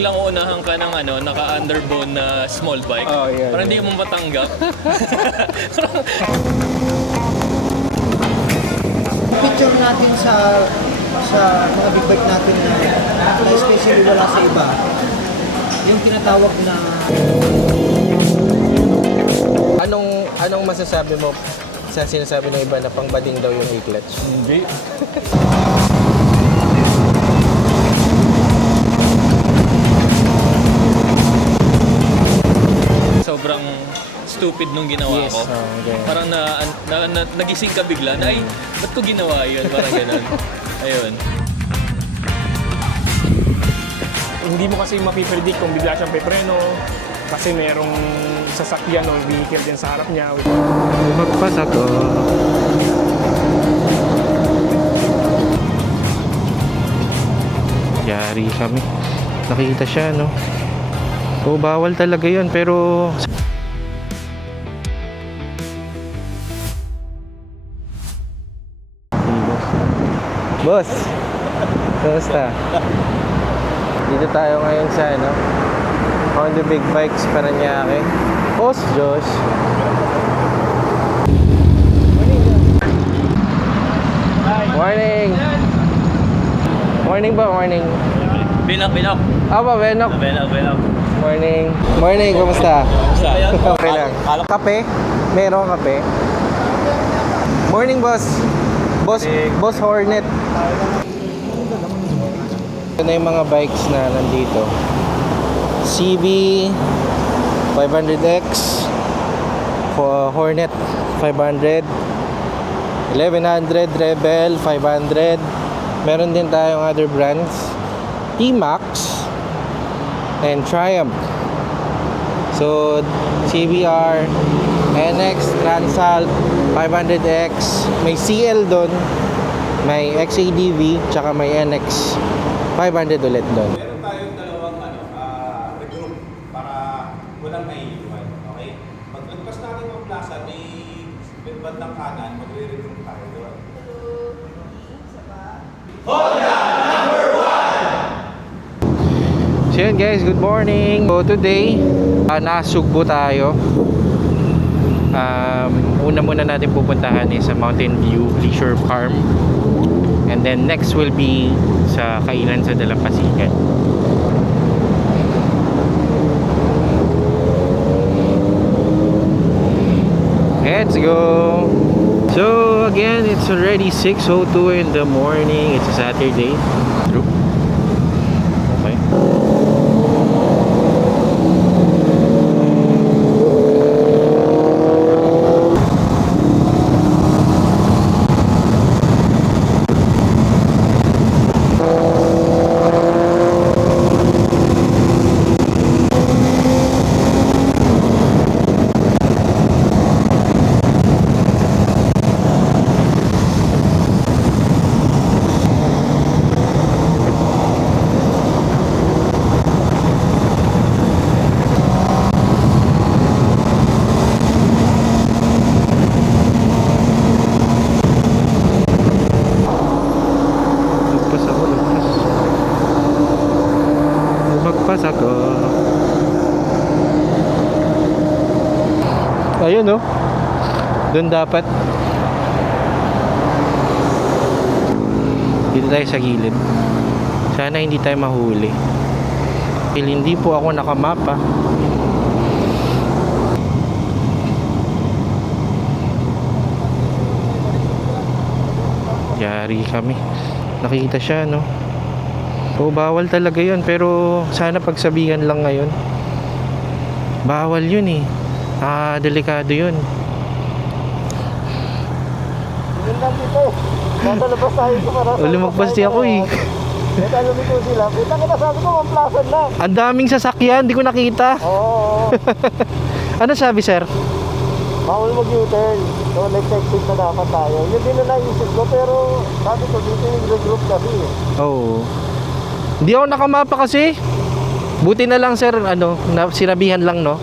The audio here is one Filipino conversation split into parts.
biglang uunahan ka ng naka-underbone na small bike. Oh, yeah, Parang hindi mo matanggap. Picture natin sa mga big bike natin na especially wala sa iba. Yung tinatawag na... Anong masasabi mo sa sinasabi ng iba na pangbading daw yung e-clutch? Hindi. Sobrang stupid nung ginawa ko. Okay. Parang nagising ka bigla na, ay, ba't ko ginawa yun? Parang ganun. Ayun. Hindi mo kasi mapipredict kung bigla siyang pepreno kasi merong sasakyan o vehicle din sa harap niya. Magpas ako. Yari kami. Nakita siya, no? Oo, bawal talaga yun, pero... Boss! Kamusta? Dito tayo ngayon sa, Honda Big Bikes Paranaque. Boss Josh. Morning! Morning ba? Morning. Binok. Aba, Benok. Binok. Morning. Morning, kumusta? Okay lang. Kape? Meron kape? Morning, boss. Boss Hornet. Ito na yung mga bikes na nandito. CB 500X, Hornet 500, 1100 Rebel 500. Meron din tayong other brands, T-Max and Triumph. So CBR, NX, Transalp 500X, may CL doon, may XADV, tsaka may NX 500 ulit doon. Meron tayong dalawang regroup para walang naiiwan, okay? Paglagpas natin ng plaza, may bandang kanan, magre-regroup tayo doon. So yun guys, good morning. So today, nasugbo tayo. Una muna natin pupuntahan is sa Mountain View Leisure Farm. And then next will be sa kainan sa Dalampasigan. Let's go! So again, it's already 6:02 in the morning. It's a Saturday. True. Okay. Magpas ako. Ayun, no? Doon dapat. Dito tayo sa gilid. Sana hindi tayo mahuli. Dahil hindi po ako nakamapa. Yari kami. Nakita siya, no? Oo, bawal talaga yun, pero sana pagsabihan lang ngayon. Bawal yun eh. Delikado yun. Yun lang dito. Natalabas tayo ko para sa... Lumagpas di ako eh. Natalabas ko sila. Kita ka na sabi ko, mamplasan na. Ang daming sasakyan, di ko nakita. Oo. Ano sabi, sir? Bawal mag-U-turn. So next exit na dapat tayo. Yun din na naisip ko, pero sabi ko dito yung regroup kasi. Oo. Hindi ako nakamapa kasi. Buti na lang, sir, sinabihan lang, no?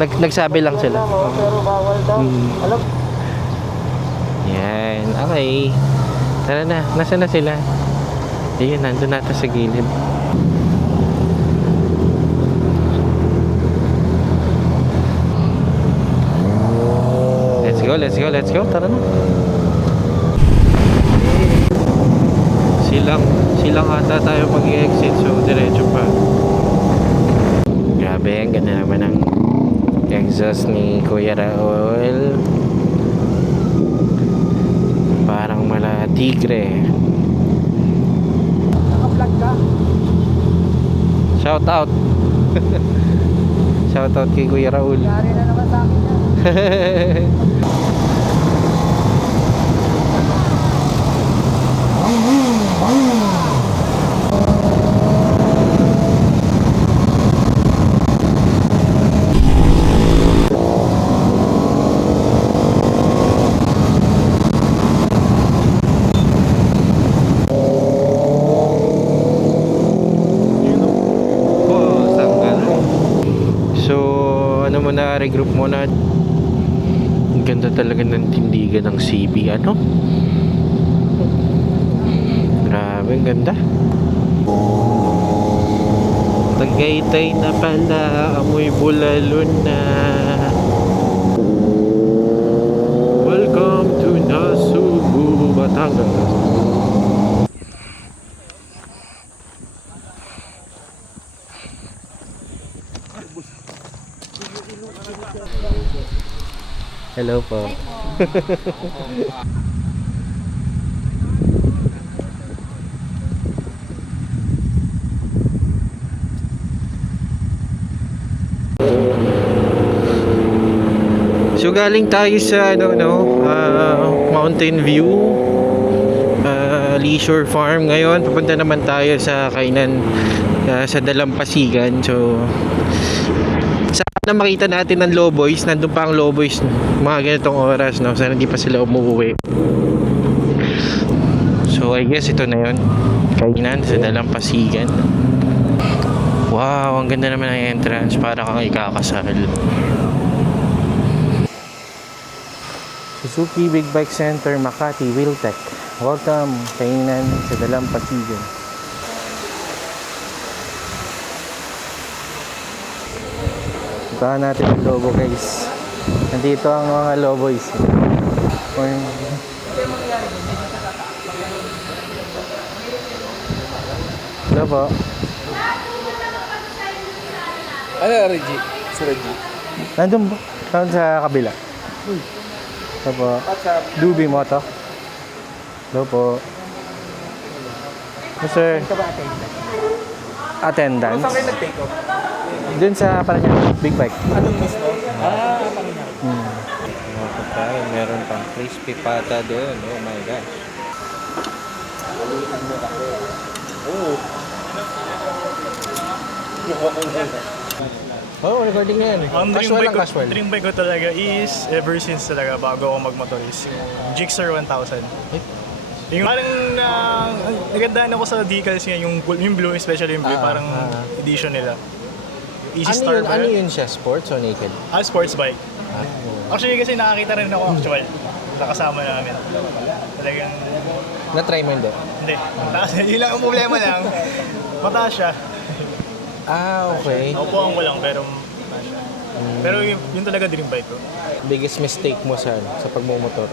Nagsabi lang sila. Pero bawal daw. Alam, Yan, okay. Tara na, nasaan na sila? Ayun, nandun nata sa gilid. go, let's go, let's go. Tara na. Silang ata tayo mag-exit, so diretso pa. Grabe, ang ganda naman ng exhaust ni Kuya Raul. Parang mala tigre. Naka-vlog ka. Shout out. Shout out kay Kuya Raul. Yari na naman sa akin yan. Oh, tanggal. So, ano mo na, regroup mo na. Ang ganda talaga ng tindigan ng CB, ano? Grabe, ang ganda. Tagaytay na pala, amoy bulalon na. Welcome to Nasugbu, Batangas. Hello po. So galing tayo sa Mountain View Leisure Farm. Ngayon pupunta naman tayo sa kainan sa Dalampasigan. So na makita natin ng Lowboys, nandun pa ang Lowboys mga ganitong oras, no? Sana hindi pa sila umuwi. So I guess ito na yun, kainan sa Dalampasigan. Wow, ang ganda naman ng entrance, para kang ikakasal. Suzuki Big Bike Center, Makati, Wheeltech. Welcome, kainan sa Dalampasigan. Puntahan natin ang Lobo, guys. Nandito ang mga Lowboys. Hello po. Ano, Reggie? Si Reggie. Nandun po. Nandun sa kabila. Hello po. Dubi Moto. Hello po. Sir. Attendance. Saan kayo nag-take off? Dun sa Paranaque, Big Bike. Anong mismo? Parang Meron pang crispy pata doon. Oh my gosh. Oh, recording na yan. Ang Casual. dream bike ko talaga is, ever since talaga, bago ako magmotor is yung Gixxer 1000. Yung parang nagandaan ako sa decals niya, yung blue, especially yung blue, parang edition nila. Easy Star ba Ano yun? yun siya? Sports o naked? Sports bike. Actually kasi nakakita rin ako actual sa kasama namin. Talagang, Na-try mo hindi? hindi. Yun lang ang problema lang, mataas siya. Okay. Naupuan ko lang pero mataas siya. Pero yun talaga dream bike ko. Biggest mistake mo sa pagmumotor?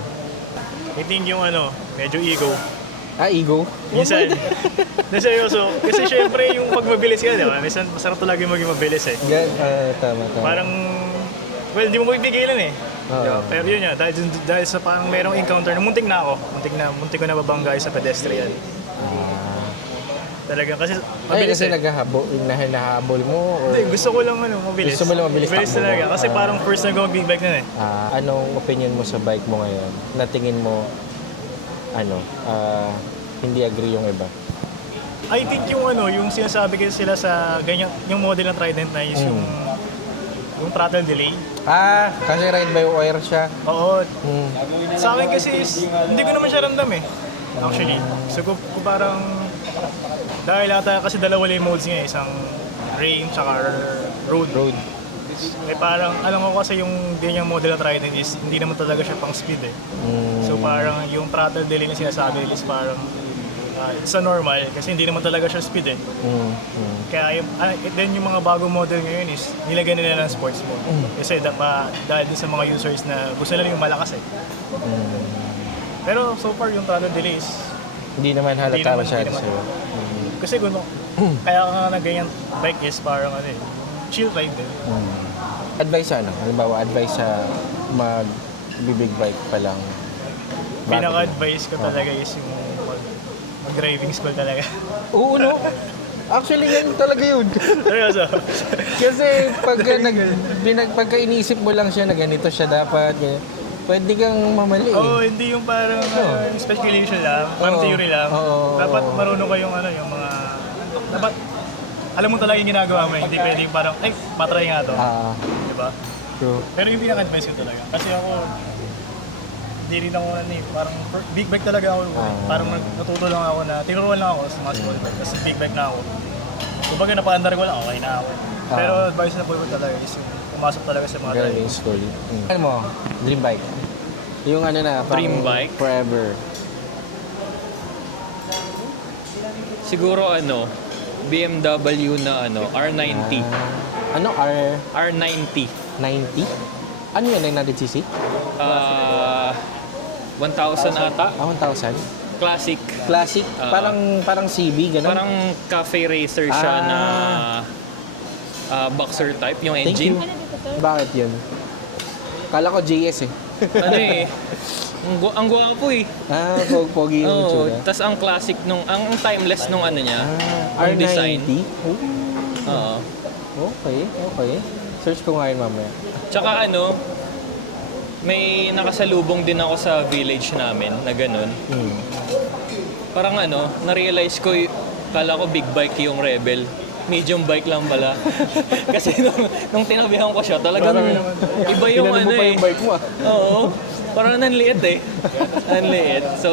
I think yung medyo ego. Ego? Minsan. Na seryoso. Kasi syempre yung pag mabilis ka, di ba? Minsan masarap talaga maging mabilis eh. Tama. Parang, well, di mo mapipigilan eh. Oo. Diba? Pero yun nga, dahil sa parang merong encounter, muntik na ako. Muntik ko na babangga sa pedestrian. Talaga, kasi mabilis kasi eh. nahahabol mo? Or Hindi, gusto ko lang mabilis. Gusto mo lang mabilis Mabilis takbo mo? talaga. Kasi parang first time ko mag-big bike nun eh. Anong opinion mo sa bike mo ngayon? Na tingin mo, hindi agree yung iba? I think yung sinasabi kasi sila sa ganyan, yung model ng Trident na is yung throttle delay. Kasi ride by wire siya. Oo. Sa akin kasi hindi ko naman siya ramdam eh. Actually. So kung parang dahil ata kasi dalawa lang yung modes niya, isang rain tsaka road. Eh parang alam ko kasi yung ganyang model na Trident is hindi naman talaga siya pang speed eh. So parang yung throttle delay na sinasabi is parang sa normal kasi hindi naman talaga siya speed eh. Kaya then yung mga bagong model ngayon is nilagyan nila ng sports mode. Kasi dahil din sa mga users na gusto nila yung malakas eh. Pero so far yung throttle delay is Hindi naman Hindi halata naman- masyado hindi naman. sa'yo. kasi kung kaya ka na ganyan bike is parang chill ride din. Advice ano? Halimbawa, advice sa mag-big bike pa lang. Bakit? Pinaka-advice ko talaga is yung mag-driving school talaga. Oo, no? Actually, yan talaga yun. Seryoso. Kasi pagka inisip mo lang siya na ganito siya dapat, ganyan, pwede kang mamali. Oo, hindi yung parang speculation lang, parang Oo. theory lang. Oo. Dapat marunong kayong yung mga dapat alam mo talaga yung ginagawa mo, hindi pwedeng parang ay, patry nga to. Di ba? True. Pero yung pinaka-advice ko talaga. Kasi ako, hindi rin ako parang big bike talaga ako. Parang natuto lang ako na, tinuruan lang ako sa mga small bike. Kasi big bike na ako. Kumbaga napaandar ko lang, okay na ako. Pero advice na po ko talaga is yung pumasok talaga sa mga Driving school. Ano mo? Dream bike? Yung ano na, pang Dream bike? Forever. Siguro BMW na R90. Ano? R90. 90? Ano yan? 900cc? 1,000 ata. 1,000? Classic. Classic? Parang CB, gano'n? Parang cafe racer siya na boxer type, yung Thank engine. you. Bakit yun? Kala ko JS eh. Ang gwapo eh. Pogi yung Oo, itsura. tas ang classic ang timeless nung niya, yung R90? design. Oh, Oo. okay. Search ko nga yun mamaya. Tsaka may nakasalubong din ako sa village namin na ganun. Parang na-realize ko, kala ko big bike yung Rebel. Medium bike lang pala. Kasi nung tinabihan ko siya, talagang iba yung Tinanong mo pa yung bike mo ah. Oo. Parang nanliit eh. Nanliit. So,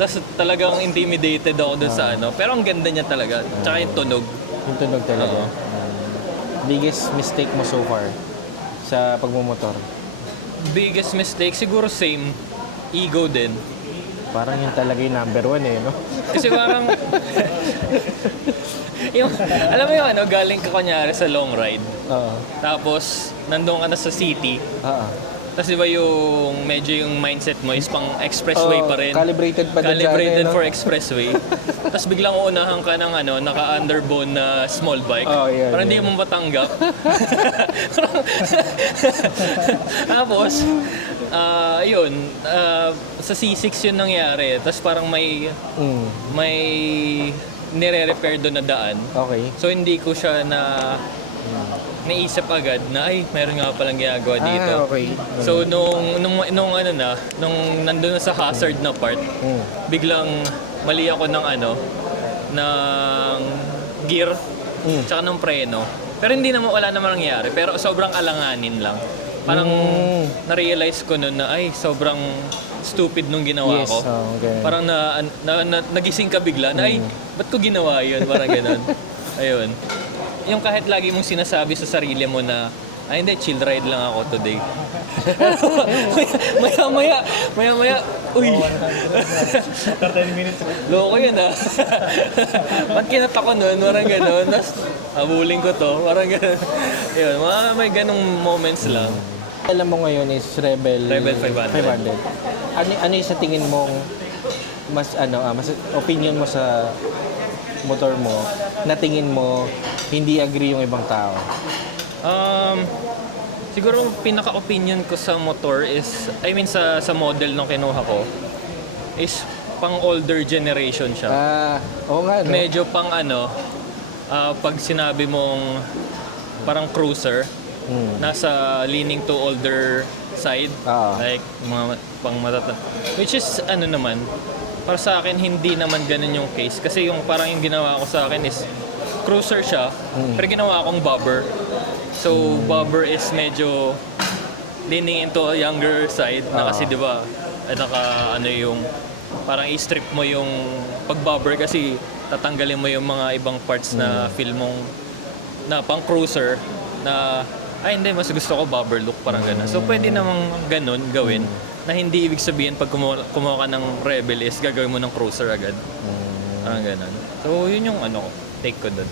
tas talagang intimidated ako dun sa Pero ang ganda niya talaga. Tsaka yung tunog. Yung tunog talaga. Oo. Biggest mistake mo so far sa pagmumotor? Biggest mistake, siguro same. Ego din. Parang yun talaga yung number one eh, no? Kasi parang... alam mo yung galing ka kunyari sa long ride. Oo. Tapos, nandun ka na sa city. Oo. Tapos diba yung medyo yung mindset mo is pang expressway pa rin. Calibrated pa din Calibrated no? for expressway. Tapos biglang uunahan ka ng naka-underbone na small bike. Oh, yeah, Parang hindi yeah. mo matanggap. Tapos, yun, sa C6 yun nangyari. Tapos parang may nire-repair doon na daan. Okay. So hindi ko siya naisip agad na ay meron nga palang ginagawa dito. Okay. So nung nandun na sa hazard na part, biglang mali ako ng ng gear tsaka ng preno. Pero hindi naman wala namang nangyari, pero sobrang alanganin lang. Parang na-realize ko noon na ay sobrang stupid nung ginawa Yes, ko. okay. Parang nagising ka bigla na ay ba't ko ginawa yun? Parang ganun. Ayun. Yung kahit lagi mong sinasabi sa sarili mo na ay hindi, chill ride lang ako today. maya, uy. 10 minutes. Loko yun Ba't kinata ko nun? Parang gano'n. Tapos, habulin ko to. Parang gano'n. Yun, may ganong moments lang. Alam mo ngayon is Rebel 500. Ano yung sa tingin mong mas opinion mo sa motor mo na tingin mo hindi agree yung ibang tao? Siguro pinaka-opinion ko sa motor is, sa model nung kinuha ko, is pang older generation siya. Oo nga, no? Medyo pang pag sinabi mong parang cruiser, nasa leaning to older side. Like, mga pang matata. Which is, naman, para sa akin, hindi naman ganun yung case. Kasi yung parang yung ginawa ko sa akin is, cruiser siya, pero ginawa akong bobber. So, bobber is medyo leaning into a younger side na kasi 'di ba yung parang i-strip mo yung pag-bobber kasi tatanggalin mo yung mga ibang parts na feel mong na pang cruiser na ay hindi mas gusto ko bobber look parang gano'n. So pwede namang gano'n gawin. na hindi ibig sabihin pag kumuha ka ng Rebel is gagawin mo ng cruiser agad. Parang ganun. So, yun yung take ko doon.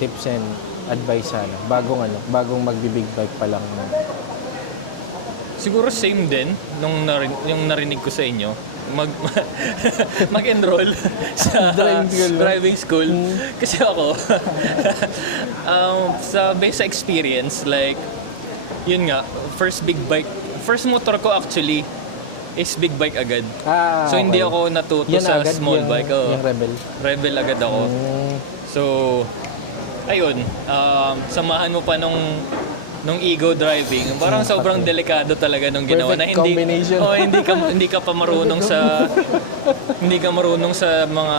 Tips and advice bagong magbi-big bike pa lang. Siguro same din yung narinig ko sa inyo. Mag-enroll sa driving school. Kasi ako, based sa experience, like, yun nga, first motor ko actually is big bike agad. So, hindi ako natuto sa small bike. Yung Rebel. Rebel agad ako. So, ayun, samahan mo pa nung ego driving, parang sobrang delikado talaga nung ginawa na hindi combination. hindi ka pa marunong sa mga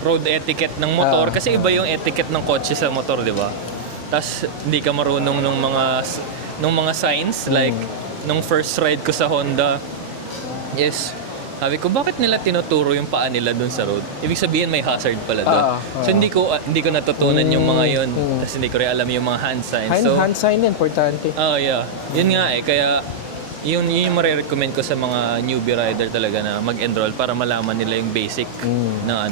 road etiquette ng motor kasi iba yung etiquette ng kotse sa motor, di ba? Tas hindi ka marunong nung mga signs like nung first ride ko sa Honda is sabi ko, bakit nila tinuturo yung paa nila dun sa road? Ibig sabihin may hazard pala dun. So hindi ko natutunan yung mga yun. Tapos hindi ko rin alam yung mga hand signs. Hand sign din, importante. Yeah. Yun nga kaya yun yung marirecommend ko sa mga newbie rider talaga na mag-enroll para malaman nila yung basic na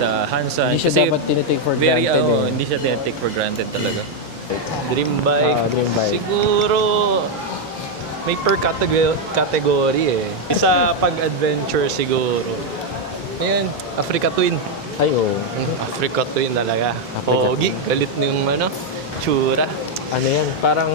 sa hand signs. Hindi siya dapat tinitake for granted. Hindi siya tinitake for granted talaga. Dream bike. Dream bike. Siguro may per category eh. Isa pag-adventure siguro. Ayun, Africa Twin. Ay, oo. Africa Twin talaga. Africa Pogi, galit yung tsura. Ano yan? Parang,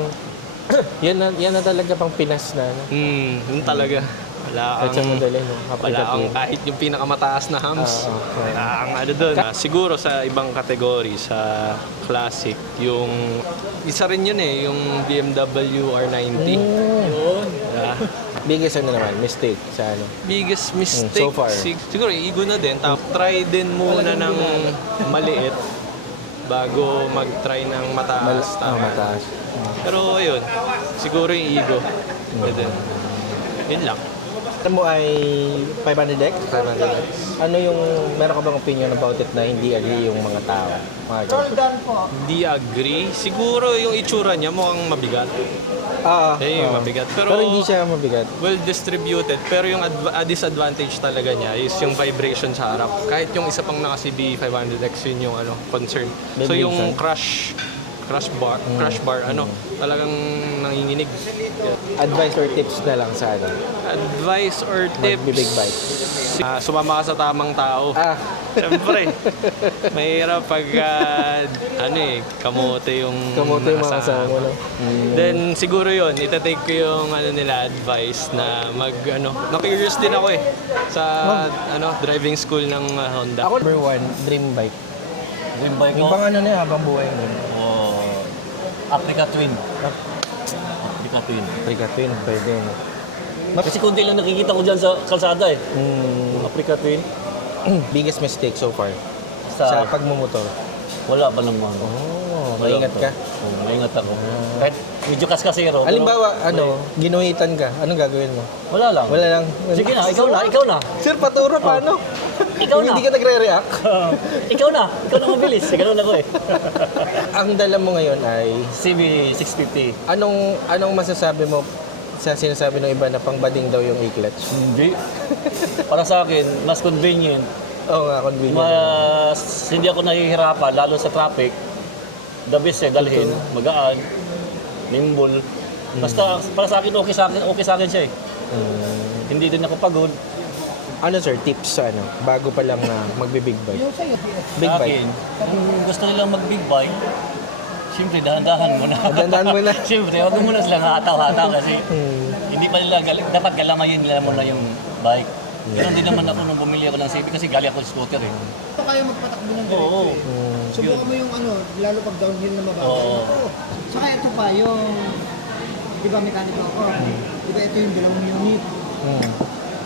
yan na talaga pang Pinas na. Yun talaga. Wala Kahit sa kang, madali, no? wala Africa kang Twin. kahit yung pinakamataas na hams. Wala kang doon. Siguro sa ibang kategory, sa classic, yung isa rin yun yung BMW R90. Yun. Yeah. Biggest mistake sa Biggest mistake. So far. Siguro, igo na din. Try din muna ng maliit bago mag-try ng mataas. mataas. Pero yun, siguro yung ego. Yun lang. Alam mo ay 500X? 500X. Ano yung, meron ka bang opinion about it na hindi agree yung mga tao? Hindi agree. Siguro yung itsura niya mukhang mabigat. Yung mabigat. Pero hindi siya mabigat. Well distributed. Pero yung disadvantage talaga niya is yung vibration sa harap. Kahit yung isa pang naka-CB 500X yun yung concern. So yung crash bar talagang nanginginig. Advice or tips na lang sa Advice or tips? Mag-big bike. Sumama ka sa tamang tao. Siyempre. Mahirap pag kamote yung mga kasama mo, no? Then siguro yun, itatake ko yung nila advice na na-curious din ako sa driving school ng Honda. Ako, number 1, dream bike. Dream bike Yung ko? pang habang buhay mo. Africa Twin. Africa Twin, pwede. Kasi kundi lang nakikita ko dyan sa kalsada Africa Twin. Biggest mistake so far Sa sa pagmumotor. wala pa naman. Maingat ka. Maingat ako. Kahit medyo kaskasero. Halimbawa, ginuhitan ka, anong gagawin mo? Wala lang. Wala lang. Sige na, ikaw na. Sir, paturo, paano? Ikaw Kung na. hindi ka nagre-react. Ikaw na mabilis. Ganun ako Ang dala mo ngayon ay, CB650. anong masasabi mo sa sinasabi ng iba na pangbading daw yung e-clutch? Hindi. Para sa akin, mas convenient. Oo nga, convenient. Mas hindi ako nahihirapan, lalo sa traffic. The best dalhin, magaan, nimble. Basta para sa akin, okay sa akin siya Hindi din ako pagod. Ano sir, tips sa bago pa lang na magbe-big bike? Big Sa bike. akin, kung gusto nilang mag-big bike, siyempre dahan-dahan muna. Dahan-dahan muna. Siyempre, huwag mo muna silang hataw-hataw kasi hindi pa nila, dapat galamayin nila muna yung bike. Ganun din naman ako nung bumili ako ng CB kasi gali ako ng scooter Kaya magpatakbo ng diretso Oo. Subukan mo yung lalo pag downhill na mabagal. Oo. Saka ito pa, yung, di ba mekaniko ako? Di ba ito yung 2 unit?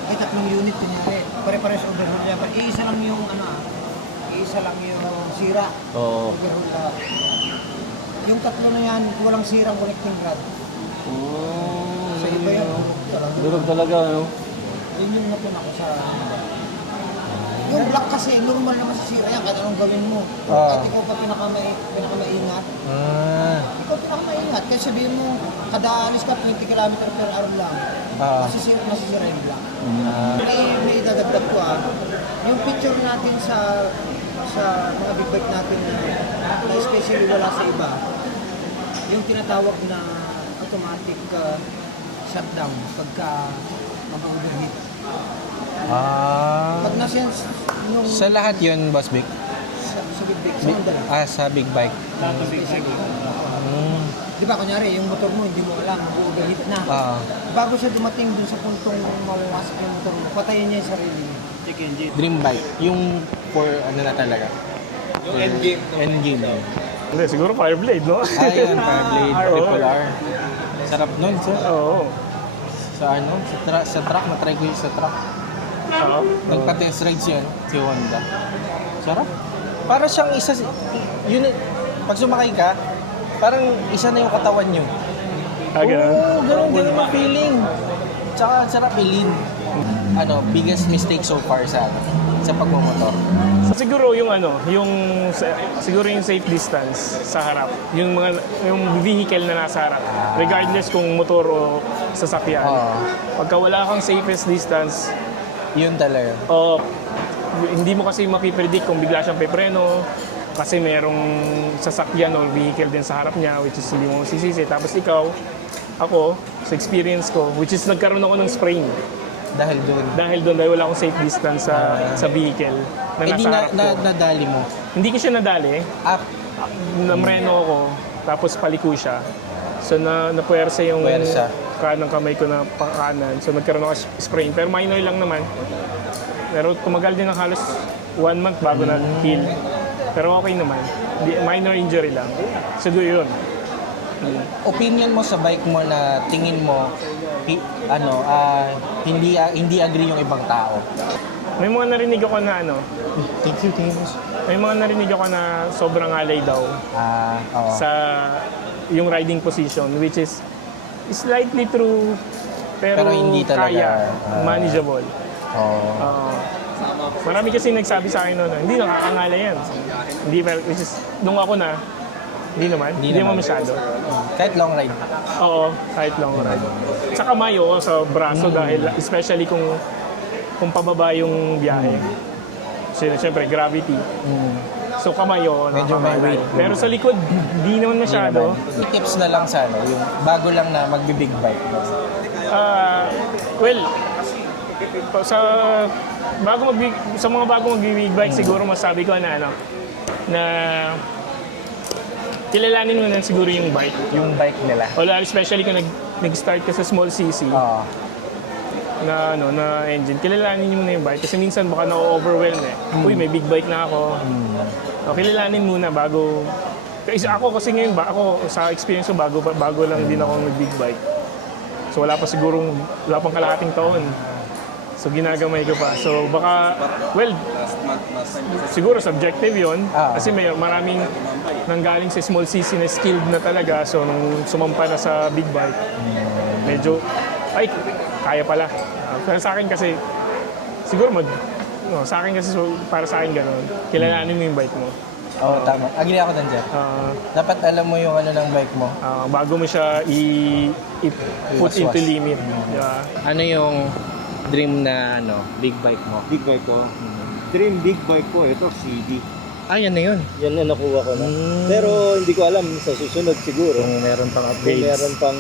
Ay, 3 unit kunyari. Pare-pares overhaul niya. Iisa lang yung iisa lang yung sira. Oo. Overhaul lahat. Yung 3 na yan, walang sirang connecting rod. Sa iba yan. Durog talaga, Yun yung napun ako sa Yung black kasi, normal na masisira yan kahit anong gawin mo. Kahit ikaw pa pinakamaingat. Ikaw pinakamaingat. Kaya sabihin mo, kada alis ka 20 km per hour lang. Masisira yung black. May idadagdag ko yung picture natin sa mga big bike natin na especially wala sa iba, yung tinatawag na automatic shutdown pagka mag-overheat. Pag nasa yung Sa lahat yun, Boss Vic? sa big bike, sa Honda lang. Sa big bike. Di ba, kunyari, yung motor mo, hindi mo alam, mag-overheat na. Bago siya dumating dun sa puntong mawawasak yung motor mo, patayin niya yung sarili niya. Dream bike. Yung for ano na talaga? Yung endgame. Endgame. Hindi, siguro Fireblade, no? Ayun, Fireblade, Triple R. Sarap nun, sir. Oo. Sa ano? Sa truck, na-try ko yung sa truck. Oo. Nagpa-test rides yun, si Honda. Sarap. Para siyang isa, yun, pag sumakay ka, parang isa na yung katawan nyo. Ganun. Oo, ganun ang feeling. Tsaka sarap ilin. Ano, biggest mistake so far sa pagmumotor? Siguro yung siguro yung safe distance sa harap. Yung vehicle na nasa harap. Regardless kung motor o sasakyan. Pagka wala kang safest distance, Yun talaga. hindi mo kasi mapipredict kung bigla siyang pepreno kasi merong sasakyan o vehicle din sa harap niya which is hindi mo masisisi. Tapos ako, sa experience ko, which is nagkaroon ako ng sprain. Dahil doon. Dahil wala akong safe distance sa vehicle na Eh di nasa harap ko. nadali mo. Hindi ko siya nadali. Up. Namreno ako, tapos paliko siya. So napuwersa yung Puwersa. kanang kamay ko na pangkanan. So nagkaroon ako sprain. Pero minor lang naman. Pero tumagal din ng halos 1 month bago na-heal. Pero okay naman. Minor injury lang. Siguro yun. Opinion mo sa bike mo na tingin mo hindi agree yung ibang tao. May mga narinig ako na Thank you. may mga narinig ako na sobrang alay daw Oo. sa yung riding position, which is slightly true pero hindi talaga, kaya, manageable. Oo. Marami kasi nagsabi sa akin noon, hindi nakakangalay yan. Hindi, which is, nung ako na, hindi naman masyado. Kahit long ride. Oo, kahit long ride. Sa kamay, sa braso dahil, especially kung pababa yung biyahe. Siyempre, gravity. So kamay, Medyo may weight. Pero sa likod, di naman masyado. Tips na lang sa yung bago lang na magbi-big bike. Well, sa mga bago mag-big bike, siguro masabi ko na na kilalanin mo na siguro yung bike. Yung bike nila. Especially kung nag-start ka sa small cc na engine, kilalanin mo na yung bike kasi minsan baka na-overwhelm Uy, may big bike na ako. Kilalanin muna bago. Ako kasi ngayon sa experience ko bago lang din ako nag-big bike. So wala pang kalahating taon. So ginagamay ko pa. So baka, siguro subjective yon kasi maraming nanggaling sa small cc na skilled na talaga. So nung sumampa na sa big bike, medyo, kaya pala. Pero sa akin kasi, siguro sa akin kasi, para sa akin gano'n, kilalanin mo yung bike mo. Oo, tama. Agree ako dun, Jeff. Dapat alam mo yung ng bike mo. Bago mo siya i-put into limit. Diba? Ano yung dream na big bike mo? Big bike ko. Dream big bike ko, ito CD. Yan na yun. Yan na nakuha ko na. Pero hindi ko alam sa susunod siguro. Kung meron pang Kung updates. meron pang,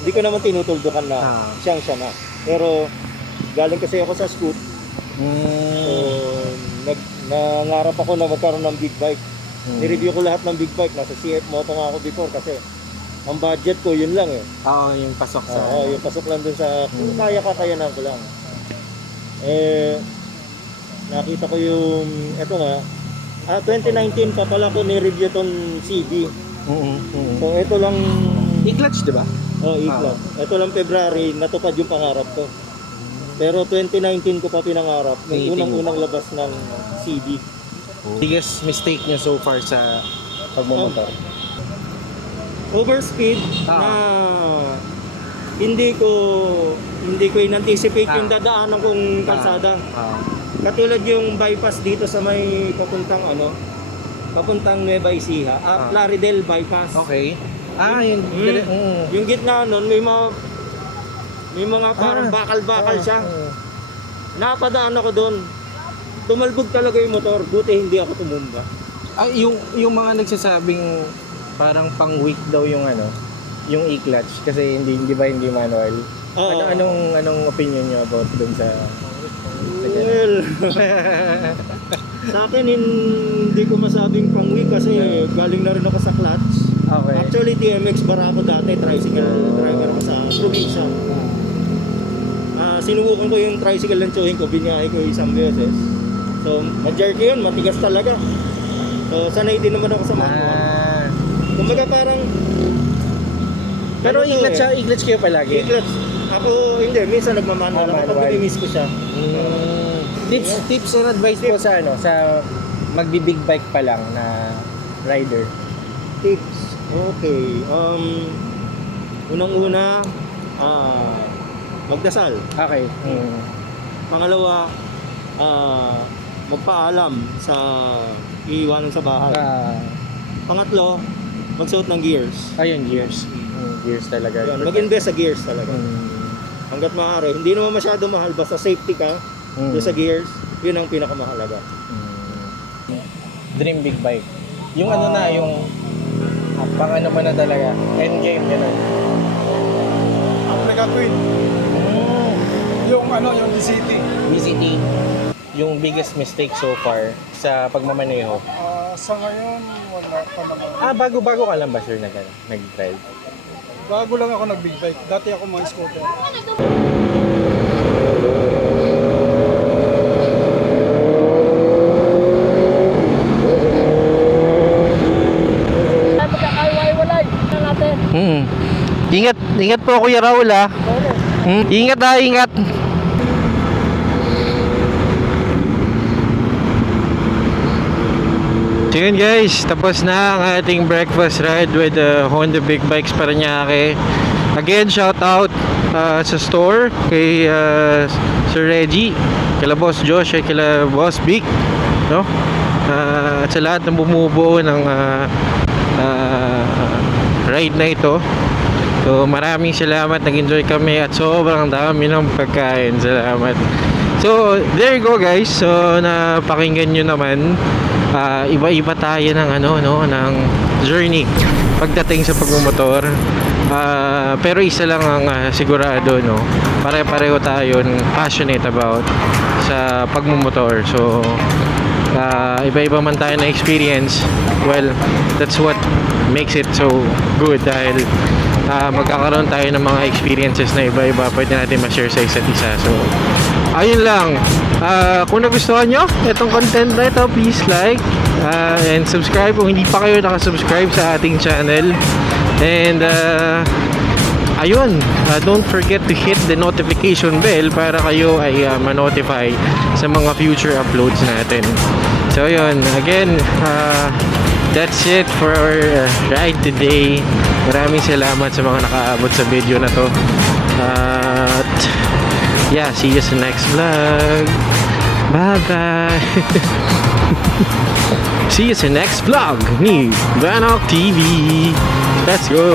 hindi ko naman tinutuldukan na siya na. Pero galing kasi ako sa scoot. So, nangarap ako na magkaroon ng big bike. Nireview ko lahat ng big bike. Nasa CF Moto nga ako before kasi ang budget ko yun lang Yung pasok sa... yung pasok lang dun sa kung kaya-kakayanan ko lang. Nakita ko yung, 2019 pa pala ko ni-review tong CD. So ito lang, E-clutch, di ba? E-clutch. Ito lang February, natupad yung pangarap ko. Pero 2019 ko pa pinangarap, may unang labas ng CD. Biggest mistake niyo so far sa pagmumotor? Overspeed na hindi ko hindi ko in-anticipate yung dadaanan kong kalsada. Katulad yung bypass dito sa may papuntang Nueva Ecija, Plaridel bypass. Okay. Yung gitna nun, may mga parang bakal-bakal siya. Napadaan ako doon. Tumalbog talaga yung motor, buti hindi ako tumumba. Yung mga nagsasabing parang pang weak daw yung yung e-clutch kasi hindi manual. Anong opinion niyo about dun sa Well, sa akin hindi ko masabing pang weak kasi galing na rin ako sa clutch. Okay. Actually, TMX bara ako dati, tricycle driver ako sa probinsya. Sinubukan ko yung tricycle ng tsuhin ko, biniyahe ko isang beses. So, ma-jerky yun, matigas talaga. So, sanay din naman ako sa manual. Kumbaga parang... Pero i-clutch kayo palagi? I-clutch. Ako, hindi. Minsan nagmamanual ako pag binimiss ko siya. Tips and advice po sa sa magbi-big bike pa lang na rider. Tips. Okay. Unang-una, magdasal. Okay. Pangalawa, magpaalam sa iiwanan sa bahay. Pangatlo, magsuot ng gears. Ayun, gears. Gears talaga. Yun, mag-invest sa gears talaga. Hanggat maaari. Hindi naman masyado mahal, basta safety ka doon sa gears, yun ang pinakamahalaga. Dream big bike. Yung yung pang mo na talaga. Endgame, gano'n. Africa Queen. Yung DCT. BCT. Yung biggest mistake so far sa pagmamaneho. Sa ngayon, wala pa naman. Bago ka lang ba sir nag-drive? Bago lang ako nag-big bike. Dati ako mga scooter. Ingat po Kuya Raul Ingat ingat. So yun guys, tapos na ang ating breakfast ride with Honda Big Bikes Parañaque. Again, shout out sa store kay Sir Reggie, kila Boss Josh, kila Boss Vic, no? At sa lahat ng bumubuo ng ride na ito. So maraming salamat, nag-enjoy kami at sobrang dami ng pagkain. Salamat. So there you go guys. So napakinggan nyo naman, iba-iba tayo ng ng journey pagdating sa pagmumotor. Pero isa lang ang sigurado, no, pare-pareho tayo passionate about sa pagmumotor. So iba-iba man tayo na experience, well, that's what makes it so good dahil magkakaroon tayo ng mga experiences na iba-iba pwede natin ma-share sa isa't isa. So ayun lang, kung nagustuhan nyo itong content na ito, please like and subscribe kung hindi pa kayo nakasubscribe sa ating channel. And ayun, don't forget to hit the notification bell para kayo ay ma-notify sa mga future uploads natin. So yun, again, that's it for our ride today. Maraming salamat sa mga nakaabot sa video na to. At yeah, see you sa next vlog. Bye bye. See you sa next vlog ni Vanok TV. Let's go.